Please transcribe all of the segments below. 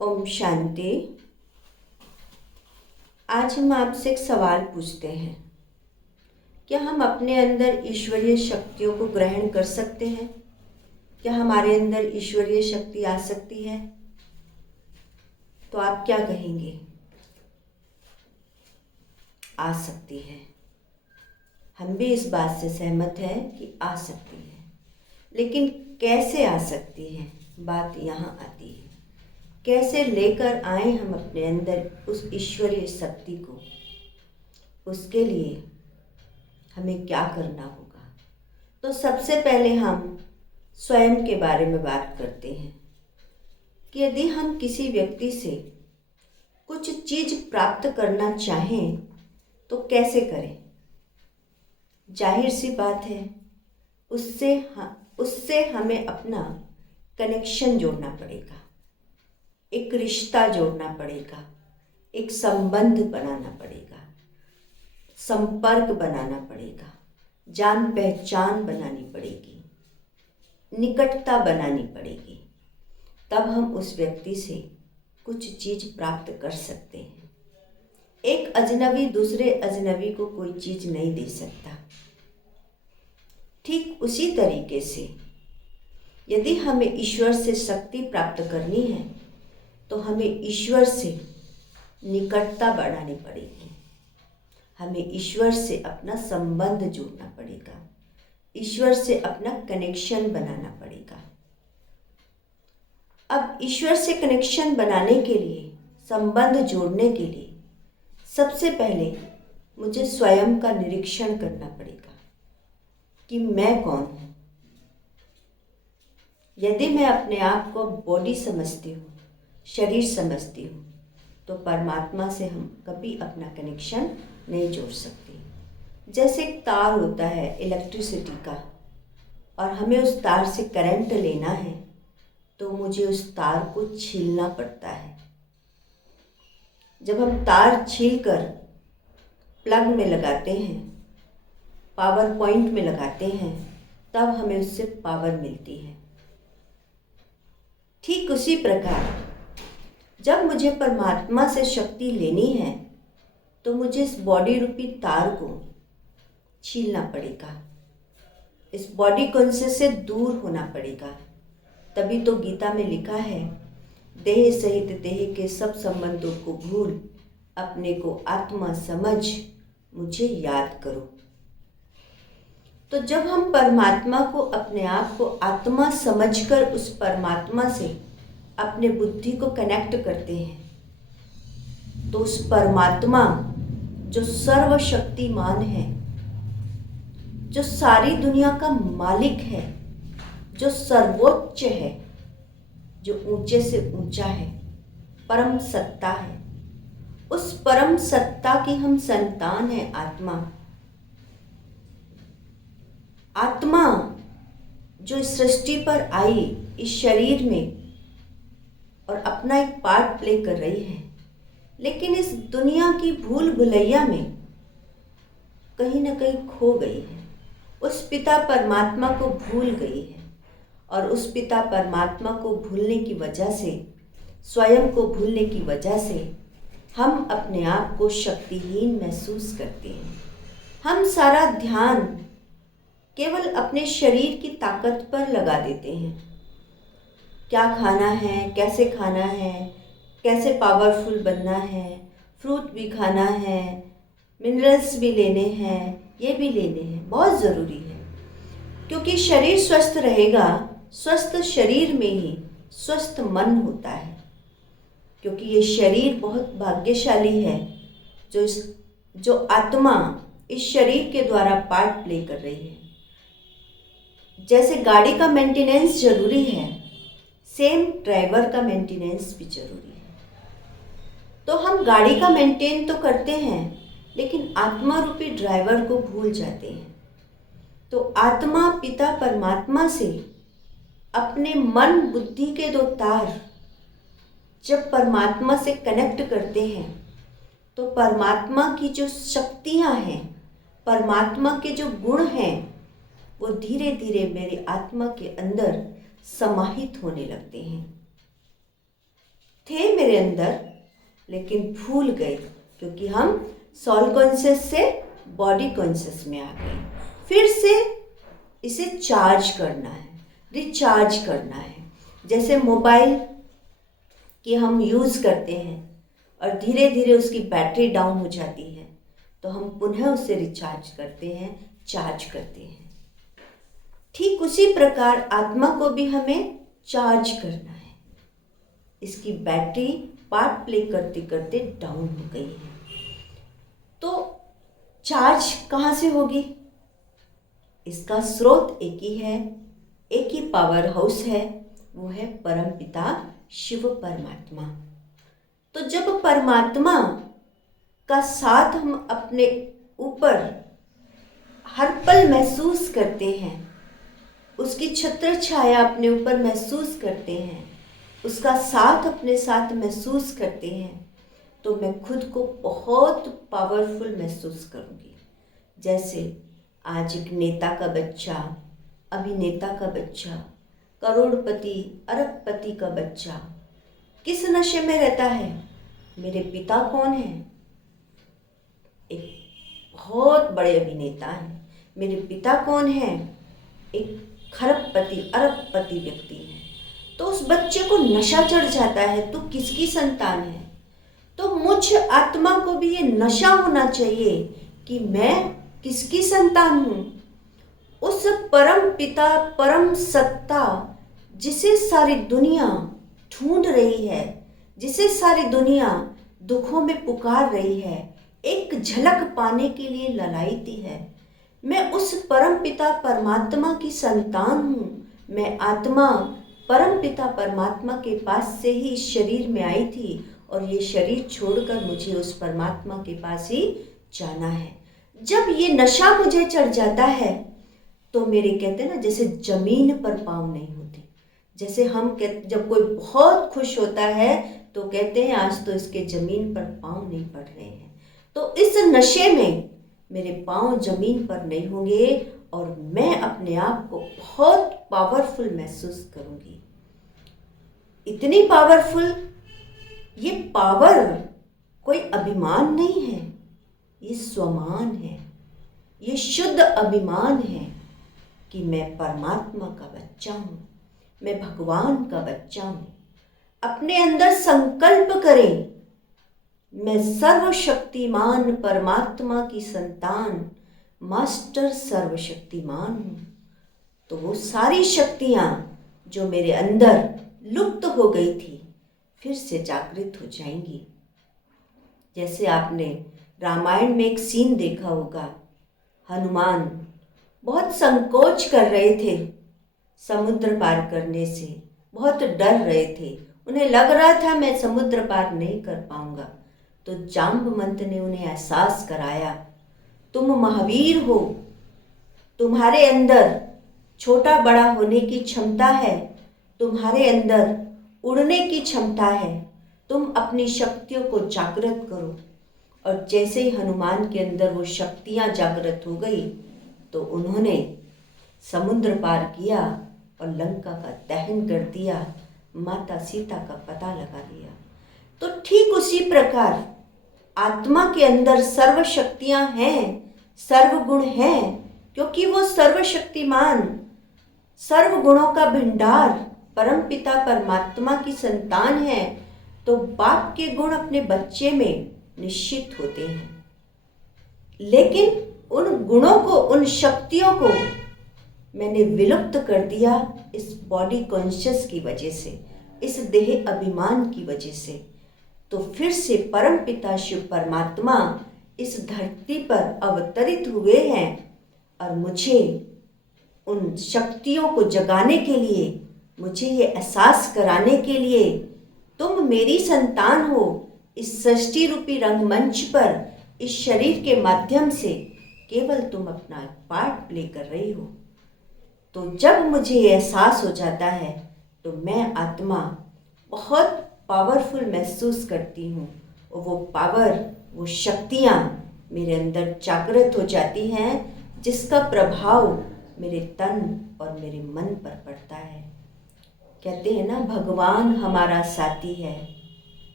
ओम शांति। आज हम आपसे एक सवाल पूछते हैं, क्या हम अपने अंदर ईश्वरीय शक्तियों को ग्रहण कर सकते हैं? क्या हमारे अंदर ईश्वरीय शक्ति आ सकती है? तो आप क्या कहेंगे? आ सकती है। हम भी इस बात से सहमत हैं कि आ सकती है, लेकिन कैसे आ सकती है, बात यहाँ आती है। कैसे लेकर आए हम अपने अंदर उस ईश्वरीय शक्ति को? उसके लिए हमें क्या करना होगा? तो सबसे पहले हम स्वयं के बारे में बात करते हैं कि यदि हम किसी व्यक्ति से कुछ चीज़ प्राप्त करना चाहें तो कैसे करें? जाहिर सी बात है, उससे हमें अपना कनेक्शन जोड़ना पड़ेगा, एक रिश्ता जोड़ना पड़ेगा, एक संबंध बनाना पड़ेगा, संपर्क बनाना पड़ेगा, जान पहचान बनानी पड़ेगी, निकटता बनानी पड़ेगी। तब हम उस व्यक्ति से कुछ चीज़ प्राप्त कर सकते हैं। एक अजनबी दूसरे अजनबी को कोई चीज़ नहीं दे सकता। ठीक उसी तरीके से यदि हमें ईश्वर से शक्ति प्राप्त करनी है तो हमें ईश्वर से निकटता बढ़ानी पड़ेगी। हमें ईश्वर से अपना संबंध जोड़ना पड़ेगा, ईश्वर से अपना कनेक्शन बनाना पड़ेगा। अब ईश्वर से कनेक्शन बनाने के लिए, संबंध जोड़ने के लिए सबसे पहले मुझे स्वयं का निरीक्षण करना पड़ेगा कि मैं कौन हूँ। यदि मैं अपने आप को बॉडी समझती हूँ, शरीर समझती हूँ, तो परमात्मा से हम कभी अपना कनेक्शन नहीं जोड़ सकते। जैसे एक तार होता है इलेक्ट्रिसिटी का, और हमें उस तार से करंट लेना है तो मुझे उस तार को छीलना पड़ता है। जब हम तार छीलकर प्लग में लगाते हैं, पावर पॉइंट में लगाते हैं, तब हमें उससे पावर मिलती है। ठीक उसी प्रकार जब मुझे परमात्मा से शक्ति लेनी है तो मुझे इस बॉडी रूपी तार को छीलना पड़ेगा, इस बॉडी कॉन्शियस से दूर होना पड़ेगा। तभी तो गीता में लिखा है, देह सहित देह के सब संबंधों को भूल अपने को आत्मा समझ मुझे याद करो। तो जब हम परमात्मा को, अपने आप को आत्मा समझकर उस परमात्मा से अपने बुद्धि को कनेक्ट करते हैं तो उस परमात्मा जो सर्वशक्तिमान है, जो सारी दुनिया का मालिक है, जो सर्वोच्च है, जो ऊंचे से ऊंचा है, परम सत्ता है, उस परम सत्ता की हम संतान हैं। आत्मा जो इस सृष्टि पर आई, इस शरीर में, और अपना एक पार्ट प्ले कर रही है, लेकिन इस दुनिया की भूल भुलैया में कहीं ना कहीं खो गई है। उस पिता परमात्मा को भूल गई है, और उस पिता परमात्मा को भूलने की वजह से, स्वयं को भूलने की वजह से हम अपने आप को शक्तिहीन महसूस करते हैं। हम सारा ध्यान केवल अपने शरीर की ताकत पर लगा देते हैं। क्या खाना है, कैसे खाना है, कैसे पावरफुल बनना है, फ्रूट भी खाना है, मिनरल्स भी लेने हैं, ये भी लेने हैं, बहुत ज़रूरी है। क्योंकि शरीर स्वस्थ रहेगा, स्वस्थ शरीर में ही स्वस्थ मन होता है। क्योंकि ये शरीर बहुत भाग्यशाली है जो आत्मा इस शरीर के द्वारा पार्ट प्ले कर रही है। जैसे गाड़ी का मेंटेनेंस जरूरी है, सेम ड्राइवर का मेंटेनेंस भी जरूरी है। तो हम गाड़ी का मेंटेन तो करते हैं, लेकिन आत्मा रूपी ड्राइवर को भूल जाते हैं। तो आत्मा पिता परमात्मा से अपने मन बुद्धि के दो तार जब परमात्मा से कनेक्ट करते हैं तो परमात्मा की जो शक्तियाँ हैं, परमात्मा के जो गुण हैं, वो धीरे धीरे मेरी आत्मा के अंदर समाहित होने लगते हैं। थे मेरे अंदर, लेकिन भूल गए क्योंकि हम सोल कॉन्शियस से बॉडी कॉन्शियस में आ गए। फिर से इसे चार्ज करना है, रिचार्ज करना है। जैसे मोबाइल कि हम यूज़ करते हैं और धीरे धीरे उसकी बैटरी डाउन हो जाती है, तो हम पुनः उसे रिचार्ज करते हैं, चार्ज करते हैं। ठीक उसी प्रकार आत्मा को भी हमें चार्ज करना है। इसकी बैटरी पार्ट प्ले करते करते डाउन हो गई है, तो चार्ज कहाँ से होगी? इसका स्रोत एक ही है, एक ही पावर हाउस है, वो है परमपिता शिव परमात्मा। तो जब परमात्मा का साथ हम अपने ऊपर हर पल महसूस करते हैं, उसकी छत्र छाया अपने ऊपर महसूस करते हैं, उसका साथ अपने साथ महसूस करते हैं, तो मैं खुद को बहुत पावरफुल महसूस करूँगी। जैसे आज एक नेता का बच्चा, अभिनेता का बच्चा, करोड़पति अरबपति का बच्चा किस नशे में रहता है? मेरे पिता कौन है? एक बहुत बड़े अभिनेता हैं। मेरे पिता कौन है? एक खरबपति अरबपति व्यक्ति है। तो उस बच्चे को नशा चढ़ जाता है, तो किसकी संतान है? तो मुझ आत्मा को भी ये नशा होना चाहिए कि मैं किसकी संतान हूँ। उस परम पिता परम सत्ता जिसे सारी दुनिया ढूंढ रही है, जिसे सारी दुनिया दुखों में पुकार रही है, एक झलक पाने के लिए ललायती है। मैं उस परम पिता परमात्मा की संतान हूँ। मैं आत्मा परम पिता परमात्मा के पास से ही इस शरीर में आई थी और ये शरीर छोड़कर मुझे उस परमात्मा के पास ही जाना है। जब ये नशा मुझे चढ़ जाता है तो मेरे कहते हैं ना, जैसे जमीन पर पाँव नहीं होते। जैसे हम जब कोई बहुत खुश होता है तो कहते हैं आज तो इसके जमीन पर पाँव नहीं पड़ रहे हैं। तो इस नशे में मेरे पाँव जमीन पर नहीं होंगे और मैं अपने आप को बहुत पावरफुल महसूस करूँगी। इतनी पावरफुल, ये पावर कोई अभिमान नहीं है, ये स्वमान है, ये शुद्ध अभिमान है कि मैं परमात्मा का बच्चा हूँ, मैं भगवान का बच्चा हूँ। अपने अंदर संकल्प करें, मैं सर्वशक्तिमान परमात्मा की संतान, मास्टर सर्वशक्तिमान हूँ। तो वो सारी शक्तियाँ जो मेरे अंदर लुप्त हो गई थी फिर से जागृत हो जाएंगी। जैसे आपने रामायण में एक सीन देखा होगा, हनुमान बहुत संकोच कर रहे थे, समुद्र पार करने से बहुत डर रहे थे। उन्हें लग रहा था मैं समुद्र पार नहीं कर पाऊंगा। तो जाम्बवंत ने उन्हें एहसास कराया, तुम महावीर हो, तुम्हारे अंदर छोटा बड़ा होने की क्षमता है, तुम्हारे अंदर उड़ने की क्षमता है, तुम अपनी शक्तियों को जागृत करो। और जैसे ही हनुमान के अंदर वो शक्तियाँ जागृत हो गई तो उन्होंने समुद्र पार किया और लंका का दहन कर दिया, माता सीता का पता लगा दिया। तो ठीक उसी प्रकार आत्मा के अंदर सर्व शक्तियाँ हैं, सर्वगुण हैं, क्योंकि वो सर्वशक्तिमान, सर्व गुणों का भंडार परमपिता परमात्मा की संतान है। तो बाप के गुण अपने बच्चे में निश्चित होते हैं, लेकिन उन गुणों को, उन शक्तियों को मैंने विलुप्त कर दिया इस बॉडी कॉन्शियस की वजह से, इस देह अभिमान की वजह से। तो फिर से परम पिता शिव परमात्मा इस धरती पर अवतरित हुए हैं और मुझे उन शक्तियों को जगाने के लिए, मुझे ये एहसास कराने के लिए, तुम मेरी संतान हो। इस सृष्टि रूपी रंगमंच पर इस शरीर के माध्यम से केवल तुम अपना पार्ट प्ले कर रही हो। तो जब मुझे ये एहसास हो जाता है तो मैं आत्मा बहुत पावरफुल महसूस करती हूँ और वो पावर, वो शक्तियाँ मेरे अंदर जागृत हो जाती हैं, जिसका प्रभाव मेरे तन और मेरे मन पर पड़ता है। कहते हैं ना, भगवान हमारा साथी है,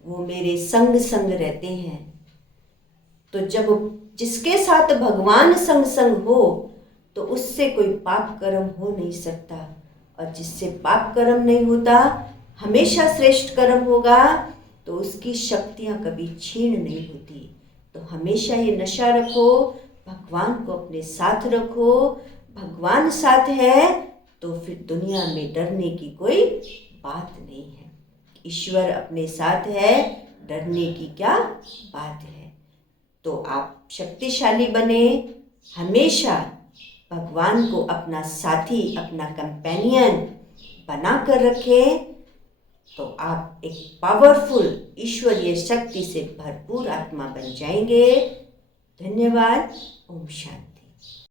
वो मेरे संग संग रहते हैं। तो जब जिसके साथ भगवान संग संग हो तो उससे कोई पाप कर्म हो नहीं सकता, और जिससे पाप कर्म नहीं होता, हमेशा श्रेष्ठ कर्म होगा, तो उसकी शक्तियाँ कभी क्षीण नहीं होती। तो हमेशा ये नशा रखो, भगवान को अपने साथ रखो। भगवान साथ है तो फिर दुनिया में डरने की कोई बात नहीं है। ईश्वर अपने साथ है, डरने की क्या बात है। तो आप शक्तिशाली बने, हमेशा भगवान को अपना साथी, अपना कंपेनियन बना कर रखें, तो आप एक पावरफुल ईश्वरीय शक्ति से भरपूर आत्मा बन जाएंगे। धन्यवाद। ओम शांति।